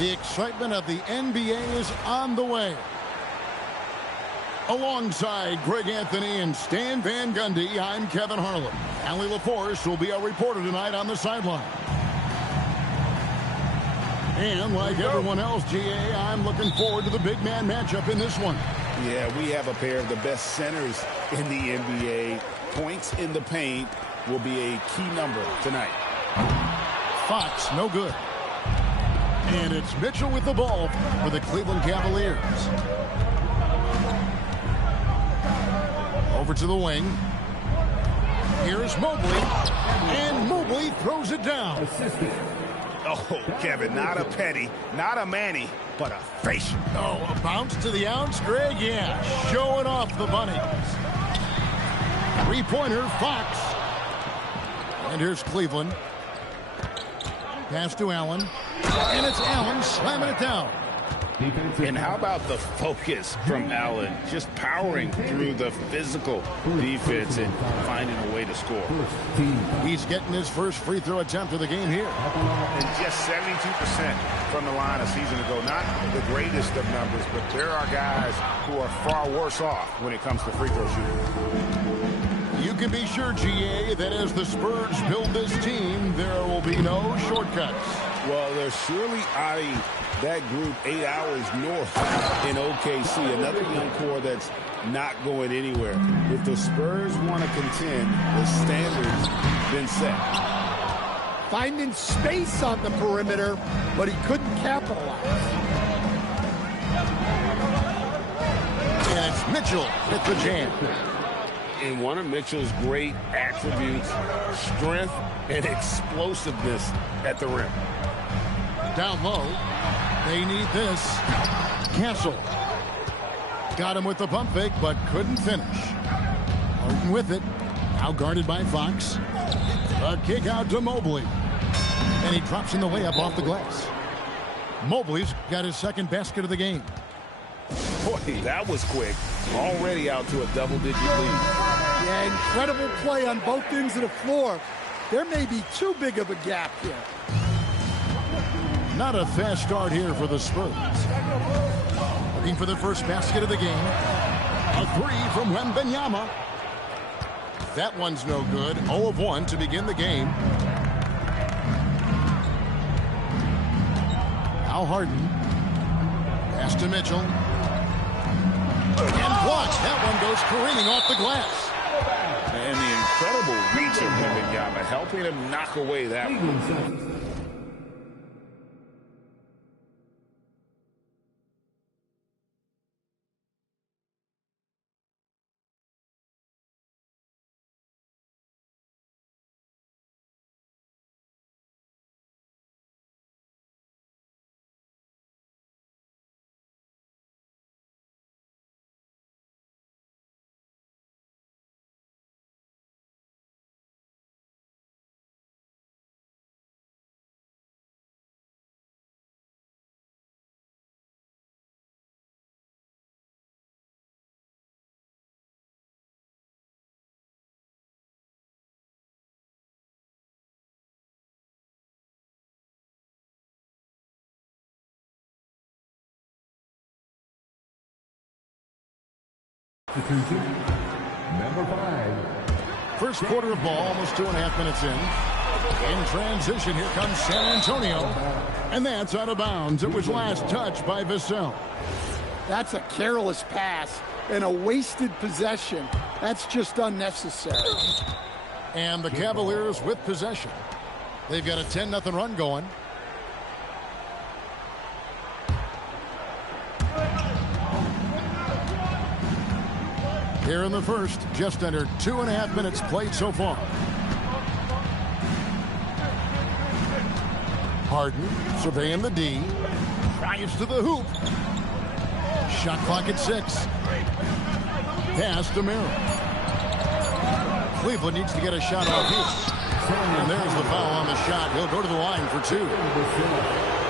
The excitement of the NBA is on the way. Alongside Greg Anthony and Stan Van Gundy, I'm Kevin Harlan. Allie LaForce will be our reporter tonight on the sideline. And like everyone else, GA, I'm looking forward to the big man matchup in this one. Yeah, we have a pair of the best centers in the NBA. Points in the paint will be a key number tonight. Fox, no good. And it's Mitchell with the ball for the Cleveland Cavaliers. Over to the wing. Here's Mobley. And Mobley throws it down. Oh, Kevin, not a petty, not a Manny, but a facial. Oh, a bounce to the ounce, Greg? Yeah, showing off the bunnies. Three-pointer, Fox. And here's Cleveland. Pass to Allen. And it's Allen slamming it down. And how about the focus from Allen? Just powering through the physical defense and finding a way to score. He's getting his first free throw attempt of the game here. And just 72% from the line a season ago. Not the greatest of numbers, but there are guys who are far worse off when it comes to free throw shooting. You can be sure, GA, that as the Spurs build this team, there will be no shortcuts. Well, they're surely eyeing that group 8 hours north in OKC. Another young core that's not going anywhere. If the Spurs want to contend, the standard's been set. Finding space on the perimeter, but he couldn't capitalize. And it's Mitchell with the jam. And one of Mitchell's great attributes, strength and explosiveness at the rim. Down low. They need this. Castle. Got him with the pump fake, but couldn't finish. Harden with it. Now guarded by Fox. A kick out to Mobley. And he drops in the layup off the glass. Mobley's got his second basket of the game. Boy, that was quick. Already out to a double-digit lead. Yeah, incredible play on both ends of the floor. There may be too big of a gap here. Not a fast start here for the Spurs. Looking for the first basket of the game. A three from Wembanyama. That one's no good. 0 of 1 to begin the game. Now Harden. Pass to Mitchell. And blocked. That one goes careening off the glass. And the incredible reach of Wembanyama, helping him knock away that one. Number 5. First quarter of ball, almost 2.5 minutes in. In transition, here comes San Antonio. And that's out of bounds. It was last touched by Vassell. That's a careless pass and a wasted possession. That's just unnecessary. And the Cavaliers with possession. They've got a 10-0 run going. Here in the first, just under 2.5 minutes played so far. Harden surveying the D. Drives to the hoop. Shot clock at 6. Pass to Miro. Cleveland needs to get a shot off here. And there's the foul on the shot. He'll go to the line for 2.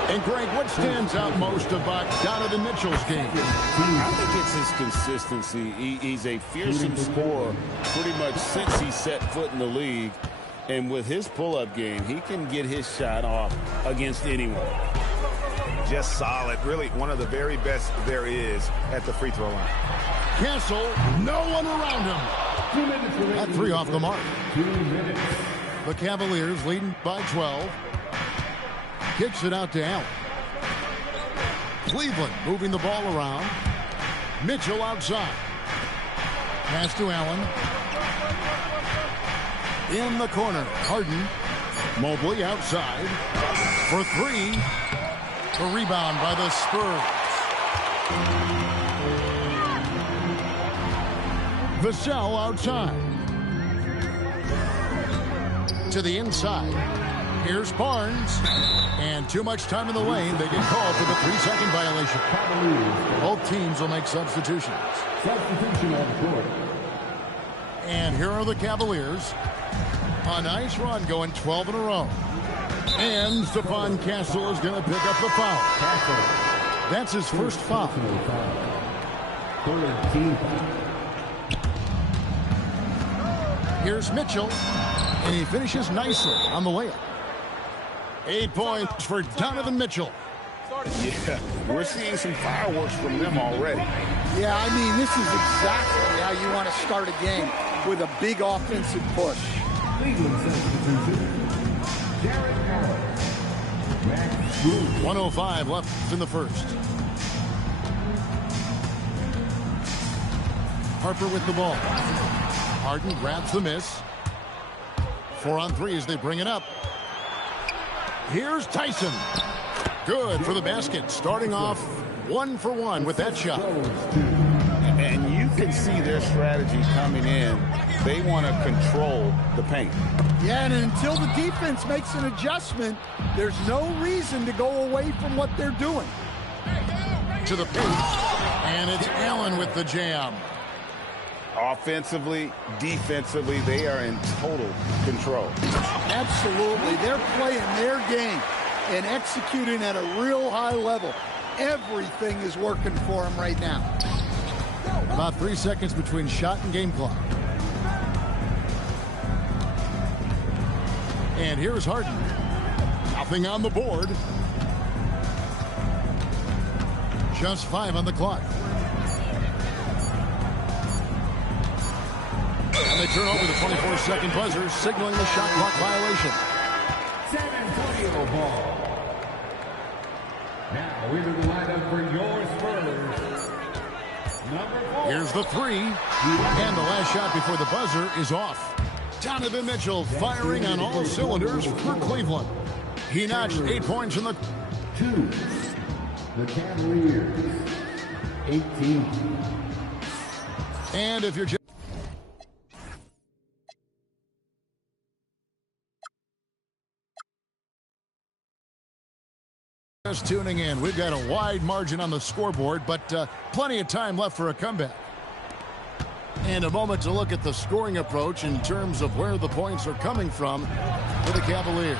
And Greg, what stands out most about Donovan Mitchell's game? I think it's his consistency. He's a fearsome scorer pretty much since he set foot in the league. And with his pull-up game, he can get his shot off against anyone. just solid. Really one of the very best there is at the free throw line. Castle, no one around him. 2 minutes remaining. At 3 off the mark. 2 minutes. The Cavaliers leading by 12. Kicks it out to Allen. Cleveland moving the ball around. Mitchell outside. Pass to Allen. In the corner, Harden. Mobley outside. For 3. The rebound by the Spurs. Vassell outside. To the inside. Here's Barnes. And too much time in the lane. They get called for the 3-second violation. Both teams will make substitutions. Substitution on the court. And here are the Cavaliers. A nice run going 12 in a row. And Stephon Castle is going to pick up the foul. Castle. That's his first foul. 13. Here's Mitchell. And he finishes nicely on the layup. 8 points for Donovan Mitchell. Yeah, we're seeing some fireworks from them already. Yeah, I mean, this is exactly how you want to start a game, with a big offensive push. Cleveland substitution. Jared Allen. Max Strus. 1:05 left in the first. Harper with the ball. Harden grabs the miss. 4 on 3 as they bring it up. Here's Tyson. Good for the basket. Starting off 1 for 1 with that shot. And you can see their strategy coming in. They want to control the paint. Yeah, and until the defense makes an adjustment, there's no reason to go away from what they're doing. To the paint. And it's Allen with the jam. Offensively, defensively, they are in total control. Absolutely. They're playing their game and executing at a real high level. Everything is working for them right now. About 3 seconds between shot and game clock. And here's Harden. Nothing on the board. Just 5 on the clock. And they turn over the 24-second buzzer, signaling the shot clock violation. San Antonio ball. Now into the lineup for your Spurs. Number 4. Here's the 3. And the last shot before the buzzer is off. Donovan Mitchell firing on all cylinders for Cleveland. He notched 8 points in the 2. The Cavaliers. 18. And if you're just tuning in, we've got a wide margin on the scoreboard, but plenty of time left for a comeback. And a moment to look at the scoring approach in terms of where the points are coming from for the Cavaliers.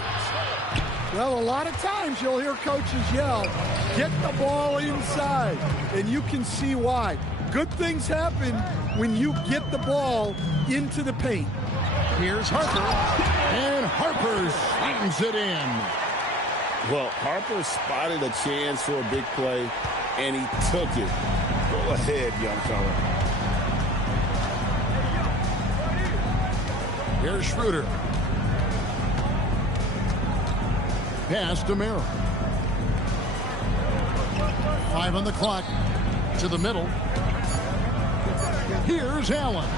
Well, a lot of times you'll hear coaches yell, get the ball inside, and you can see why. Good things happen when you get the ball into the paint. Here's Harper, and Harper slams it in. Well, Harper spotted a chance for a big play, and he took it. Go ahead, young fella. Here's Schroeder. Pass to Merrill. 5 on the clock. To the middle. Here's Allen.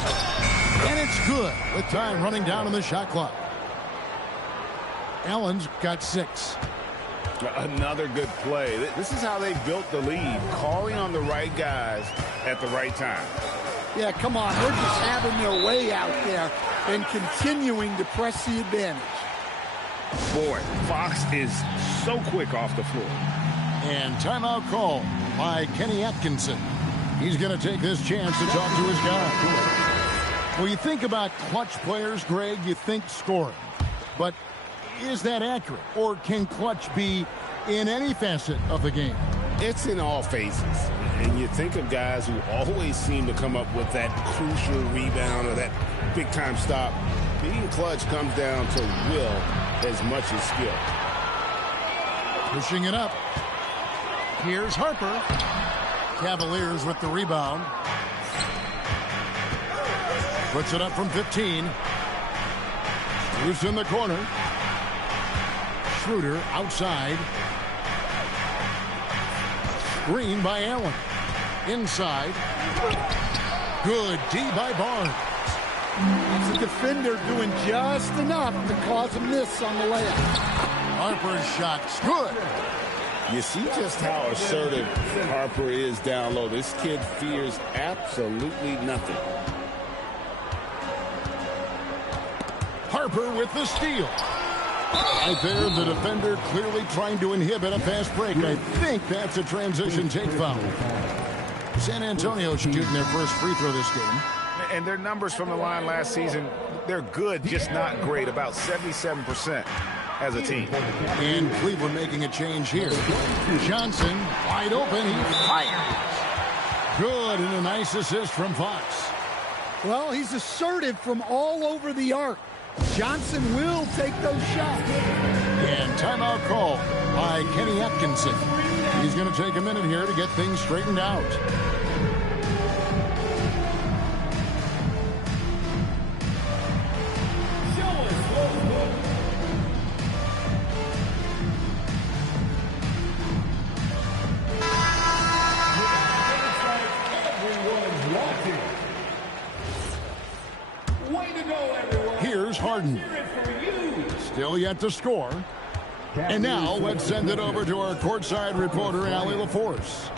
And it's good with time running down on the shot clock. Allen's got 6. Another good play. This is how they built the lead, calling on the right guys at the right time. Yeah, come on. They're just having their way out there and continuing to press the advantage. Boy, Fox is so quick off the floor. And timeout call by Kenny Atkinson. He's going to take this chance to talk to his guy. When you think about clutch players, Greg, you think scoring. But is that accurate? Or can clutch be in any facet of the game? It's in all phases. And you think of guys who always seem to come up with that crucial rebound or that big-time stop. Being clutch comes down to will as much as skill. Pushing it up. Here's Harper. Cavaliers with the rebound. Puts it up from 15. Loose in the corner. Schroeder outside. Screen by Allen. Inside. Good D by Barnes. It's a defender doing just enough to cause a miss on the layup. Harper's shot's good. You see just how assertive Harper is down low. This kid fears absolutely nothing. Harper with the steal. Right there, the defender clearly trying to inhibit a fast break. I think that's a transition take foul. San Antonio shooting their first free throw this game. And their numbers from the line last season, they're good, just not great. About 77% as a team. And Cleveland making a change here. Johnson wide open. He fires. Good, and a nice assist from Fox. Well, he's assertive from all over the arc. Johnson will take those shots. And timeout call by Kenny Atkinson. He's going to take a minute here to get things straightened out. Here's Harden. Still yet to score. And now let's send it over to our courtside reporter, Allie LaForce.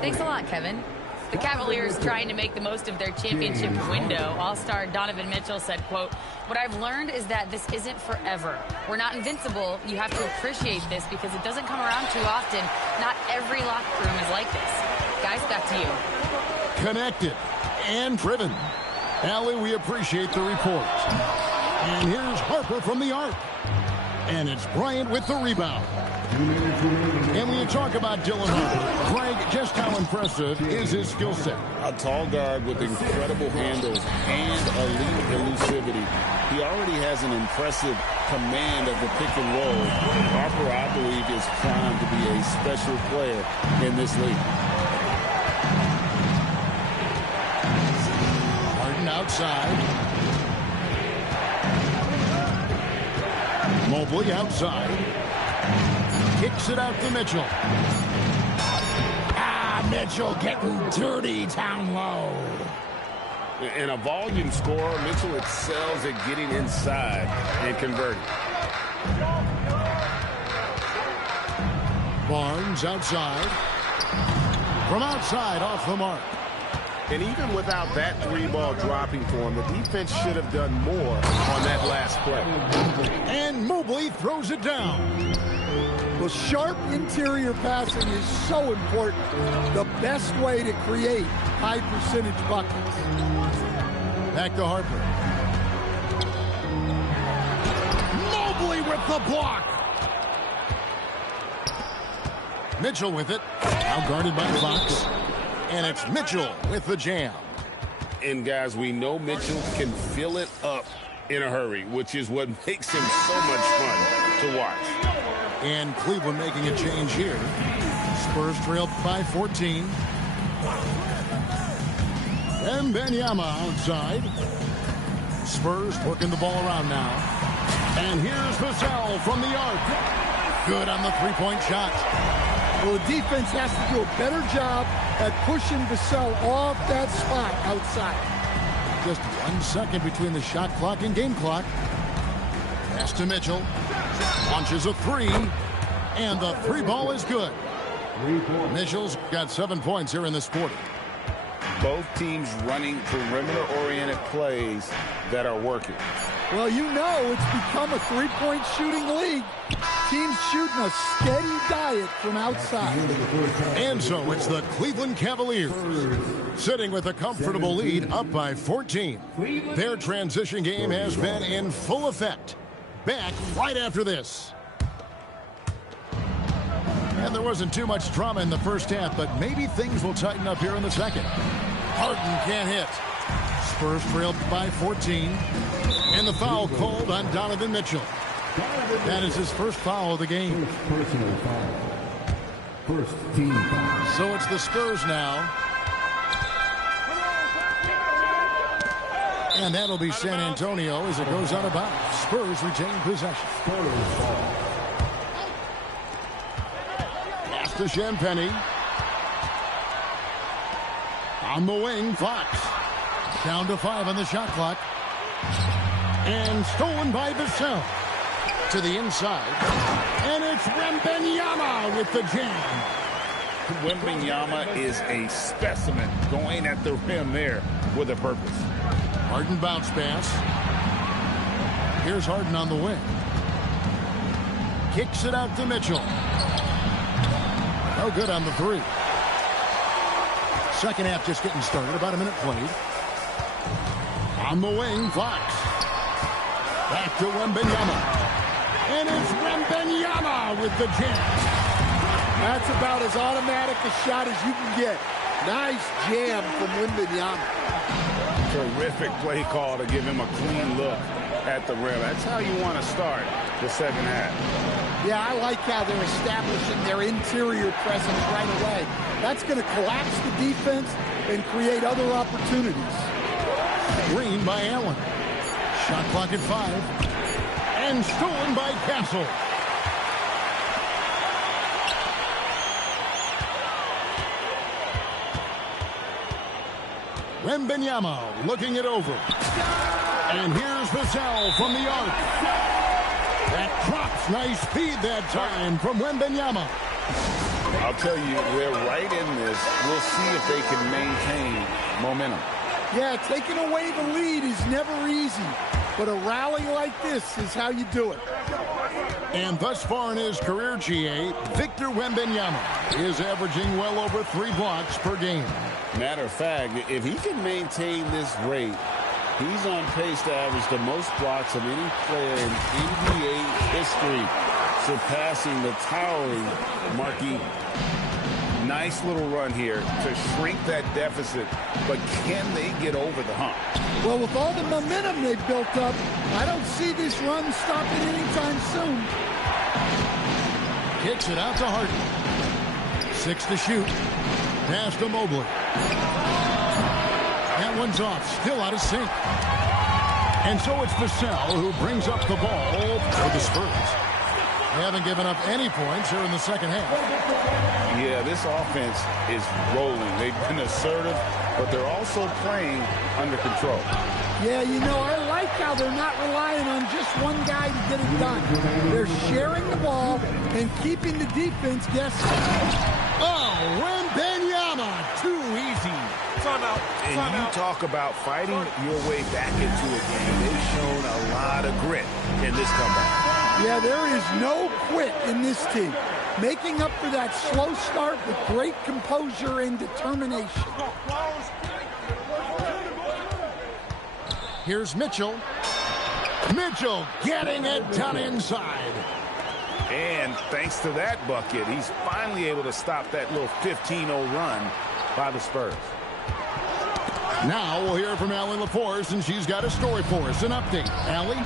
Thanks a lot, Kevin. The Cavaliers trying to make the most of their championship window. All-star Donovan Mitchell said, quote, "What I've learned is that this isn't forever. We're not invincible. You have to appreciate this because it doesn't come around too often. Not every locker room is like this." Guys, back to you. Connected and driven. Allie, we appreciate the report. And here's Harper from the arc. And it's Bryant with the rebound. And when you talk about Dylan Harper, Greg, just how impressive is his skill set? A tall guard with incredible handles and elite elusivity. He already has an impressive command of the pick and roll. Harper, I believe, is primed to be a special player in this league. Harden outside. Mobley outside. Kicks it out to Mitchell. Mitchell getting dirty down low. And a volume scorer, Mitchell excels at getting inside and converting. Barnes outside. From outside, off the mark. And even without that three-ball dropping for him, the defense should have done more on that last play. And Mobley throws it down. Well, sharp interior passing is so important. The best way to create high-percentage buckets. Back to Harper. Mobley with the block. Mitchell with it. Now guarded by Fox. And it's Mitchell with the jam. And, guys, we know Mitchell can fill it up in a hurry, which is what makes him so much fun to watch. And Cleveland making a change here. Spurs trail by 14. And Benyama outside. Spurs working the ball around now. And here's Vassell from the arc. Good on the three-point shot. Well, the defense has to do a better job at pushing Vassell off that spot outside. Just 1 second between the shot clock and game clock. Pass to Mitchell. Launches a three. And the three ball is good. Mitchell's got 7 points here in this quarter. Both teams running perimeter-oriented plays that are working. Well, you know it's become a three-point shooting league. Teams shooting a steady diet from outside. And so it's the Cleveland Cavaliers sitting with a comfortable lead up by 14. Their transition game has been in full effect. Back right after this. And there wasn't too much drama in the first half, but maybe things will tighten up here in the second. Harden can't hit. Spurs trailed by 14. And the foul called on Donovan Mitchell. That is his first foul of the game. First team foul. So it's the Spurs now. And that'll be San Antonio as it goes out of bounds. Spurs retain possession. Pass to Champagny. On the wing, Fox. Down to 5 on the shot clock. And stolen by Vassell. To the inside. And it's Wembanyama with the jam. Wembanyama is a specimen going at the rim there with a purpose. Harden bounce pass. Here's Harden on the wing. Kicks it out to Mitchell. No good on the 3. Second half just getting started. About a minute played. On the wing, Fox. Back to Wembanyama. And it's Wembanyama with the jam. That's about as automatic a shot as you can get. Nice jam from Wembanyama. Terrific play call to give him a clean look at the rim. That's how you want to start the second half. Yeah, I like how they're establishing their interior presence right away. That's going to collapse the defense and create other opportunities. Green by Allen. Shot clock at 5. And stolen by Castle. Wembanyama looking it over. And here's Vassell from the arc. That drops. Nice speed that time from Wembanyama. I'll tell you, they're right in this. We'll see if they can maintain momentum. Yeah, taking away the lead is never easy. But a rally like this is how you do it. And thus far in his career, GA, Victor Wembanyama is averaging well over 3 blocks per game. Matter of fact, if he can maintain this rate, he's on pace to average the most blocks of any player in NBA history, surpassing the towering Markey. Nice little run here to shrink that deficit, but can they get over the hump? Well, with all the momentum they've built up, I don't see this run stopping anytime soon. Kicks it out to Harden. 6 to shoot. Pass to Mobley. That one's off. Still out of sync. And so it's Vassell who brings up the ball for the Spurs. They haven't given up any points here in the second half. Yeah, this offense is rolling. They've been assertive, but they're also playing under control. Yeah, you know, I like how they're not relying on just one guy to get it done. They're sharing the ball and keeping the defense guessing. Oh, Wembanyama, too easy. And you talk about fighting your way back into a game. They've shown a lot of grit in this comeback. Yeah, there is no quit in this team. Making up for that slow start with great composure and determination. Here's Mitchell. Mitchell getting it done inside. And thanks to that bucket, he's finally able to stop that little 15-0 run by the Spurs. Now we'll hear from Allie LaForce, and she's got a story for us. An update. Allie?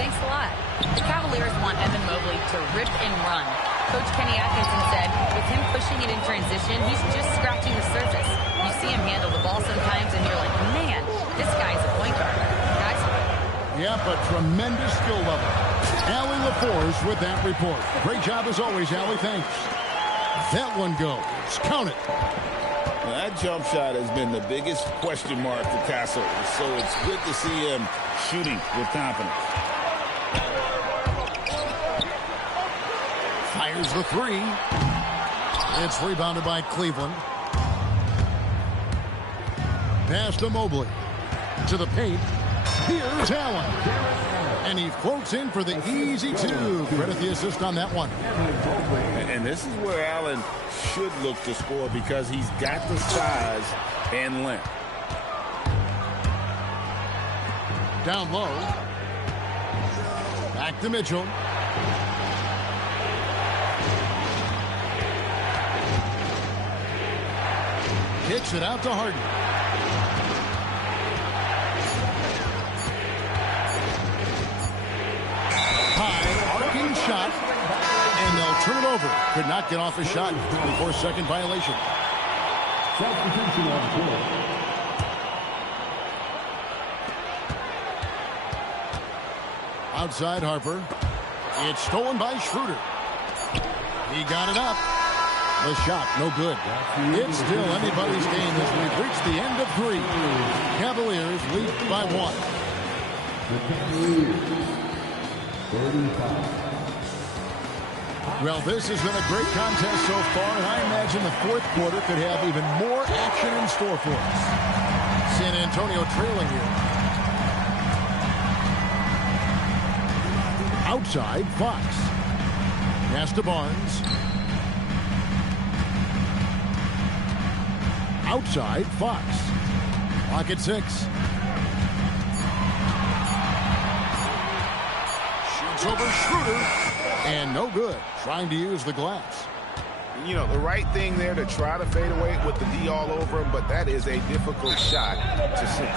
Thanks a lot. The Cavaliers want Evan Mobley to rip and run. Coach Kenny Atkinson said, with him pushing it in transition, he's just scratching the surface. You see him handle the ball sometimes, and you're like, man, this guy's a point guard. Guys? Yeah, but tremendous skill level. Allie LaForce with that report. Great job as always, Allie. Thanks. That one goes. Count it. Now, that jump shot has been the biggest question mark for Castle, so it's good to see him shooting with confidence. Fires the 3. It's rebounded by Cleveland. Pass to Mobley. To the paint. Here's Allen. And he floats in for the easy 2. Credit the assist on that one. And this is where Allen should look to score because he's got the size and length. Down low. Back to Mitchell. Kicks it out to Harden. High arcing shot. And they'll turn it turnover. Could not get off a shot. 24-second violation. Substitution on the court. Outside Harper. It's stolen by Schroeder. He got it up. The shot, no good. It's still anybody's game as we've reached the end of 3. Cavaliers lead by 1. The Cavaliers, 35. Well, this has been a great contest so far, and I imagine the fourth quarter could have even more action in store for us. San Antonio trailing here. Outside, Fox. Pass to Barnes. Outside, Fox. Clock at 6. Shoots over Schroeder. And no good. Trying to use the glass. You know, the right thing there to try to fade away with the D all over him, but that is a difficult shot to sink.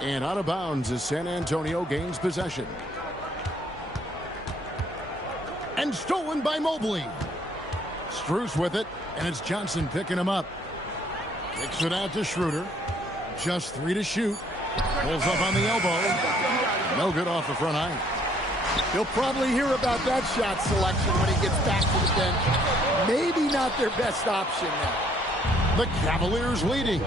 And out of bounds as San Antonio gains possession. And stolen by Mobley. Strus with it, and it's Johnson picking him up. Kicks it out to Schroeder. Just 3 to shoot. Pulls up on the elbow. No good off the front iron. He'll probably hear about that shot selection when he gets back to the bench. Maybe not their best option now. The Cavaliers leading.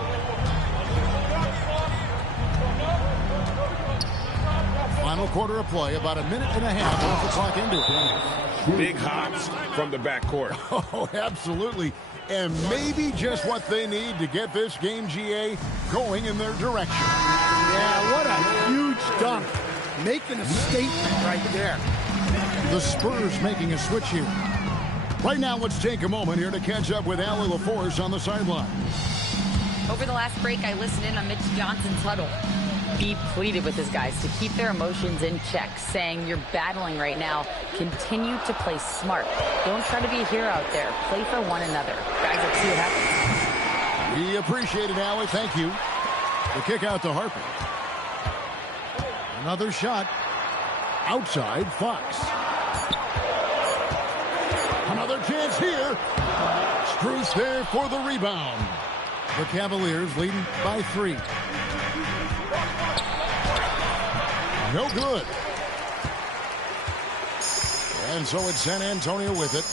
Final quarter of play, about a minute and a half off the clock into it. Big hops from the backcourt. Oh, absolutely. And maybe just what they need to get this game, GA, going in their direction. Yeah, what a huge dunk. Making a statement right there. The Spurs making a switch here. Right now, let's take a moment here to catch up with Allie LaForce on the sideline. Over the last break, I listened in on Mitch Johnson's huddle. He pleaded with his guys to keep their emotions in check, saying, you're battling right now. Continue to play smart. Don't try to be a hero out there. Play for one another. Guys, let's see what happens. We appreciate it, Allie. Thank you. The kick out to Harper. Another shot. Outside, Fox. Another chance here. Strus there for the rebound. The Cavaliers leading by 3. No good. And so it's San Antonio with it.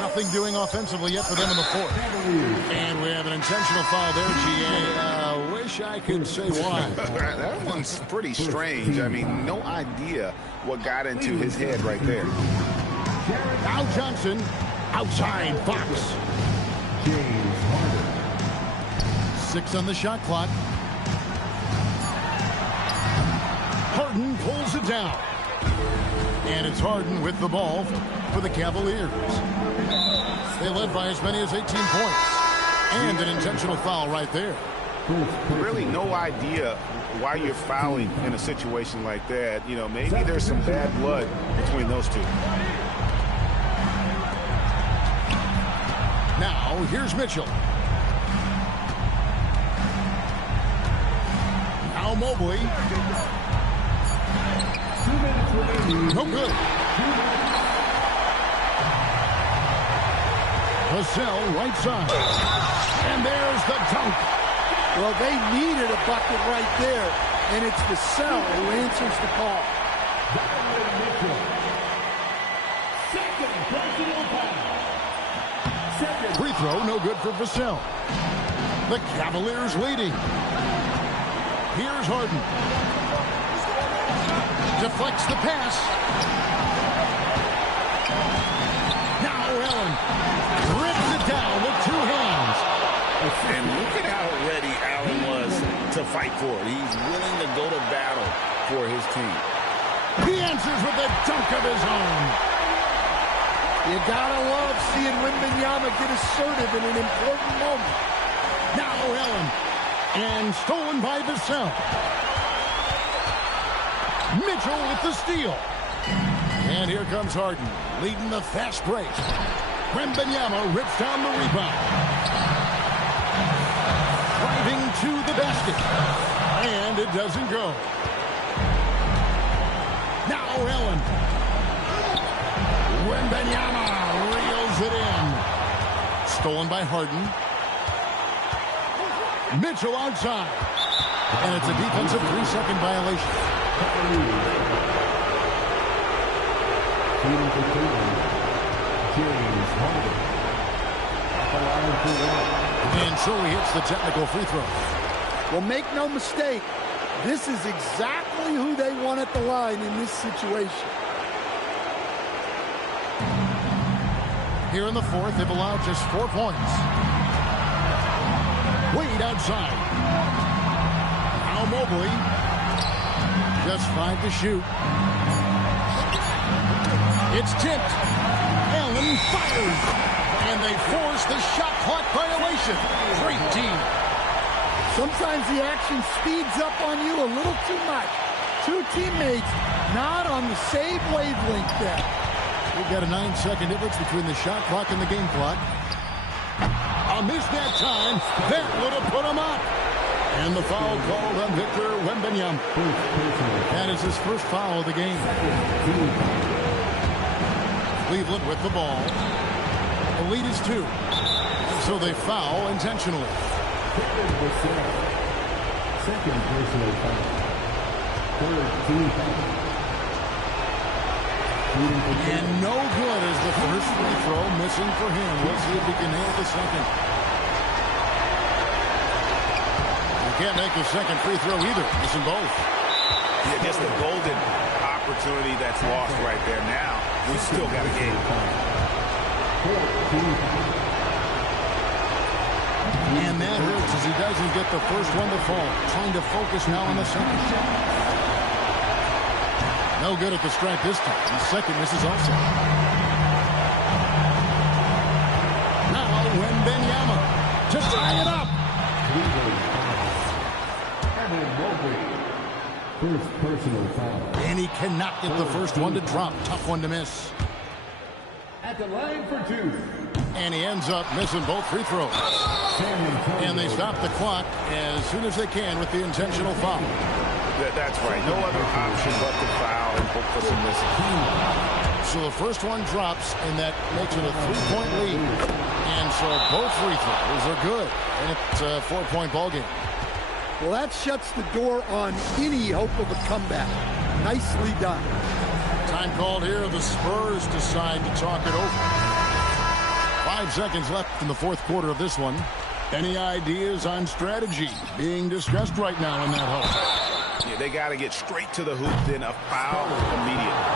Nothing doing offensively yet for them in the fourth. And we have an intentional foul there, GA. Wish I could say why. That one's pretty strange. I mean, no idea what got into his head right there. Now Johnson, outside Fox. 6 on the shot clock. Harden pulls it down. And it's Harden with the ball for the Cavaliers. They led by as many as 18 points. And an intentional foul right there. Really no idea why you're fouling in a situation like that. You know, maybe there's some bad blood between those two. Now, here's Mitchell. Now Mobley. No good. Vassell, right side. And there's the dunk. Well, they needed a bucket right there, and it's Vassell who answers the call. Free throw, no good for Vassell. The Cavaliers leading. Here's Harden. Deflects the pass. Now Allen rips it down with 2 hands. And look at how ready Allen was to fight for it. He's willing to go to battle for his team. He answers with a dunk of his own. You gotta love seeing Wembanyama get assertive in an important moment. Now Allen. And stolen by Vassell. Mitchell with the steal. And here comes Harden, leading the fast break. Wembanyama rips down the rebound. Driving to the basket. And it doesn't go. Now Allen. Wembanyama reels it in. Stolen by Harden. Mitchell outside. And it's a defensive 3-second violation. And so he hits the technical free throw. Well, make no mistake, this is exactly who they want at the line in this situation. Here in the fourth, they've allowed just 4 points. Wade outside. Now Mobley. Just 5 to shoot. It's tipped. Allen fires. And they force the shot clock violation. Great team. Sometimes the action speeds up on you a little too much. Two teammates not on the same wavelength there. We've got a 9-second difference between the shot clock and the game clock. A miss that time. That would have put him up. And the foul called on Victor Wembanyama. That is his first foul of the game. Cleveland with the ball. The lead is 2. So they foul intentionally. Second personal foul. Third team foul. And no good as the first free throw missing for him. We'll see if he can nail the second. He can't make the second free throw either. Missing both. Yeah, just a golden opportunity that's lost right there. Now, we still got a game. And that hurts as he doesn't get the first one to fall. Trying to focus now on the second. No good at the stripe this time. The second misses also. Now Wembanyama to tie it up. First personal foul. And he cannot get the first one to drop. Tough one to miss. At the line for 2. And he ends up missing both free throws. And they stop the clock as soon as they can with the intentional foul. That's right. No other option but to foul and hope for some misses. So the first one drops, and that makes it a 3-point lead. And so both free throws are good. And it's a 4-point ball game. Well, that shuts the door on any hope of a comeback. Nicely done. Time called here. The Spurs decide to talk it over. 5 seconds left in the fourth quarter of this one. Any ideas on strategy being discussed right now in that hope? Yeah, they got to get straight to the hoop, then a foul immediately.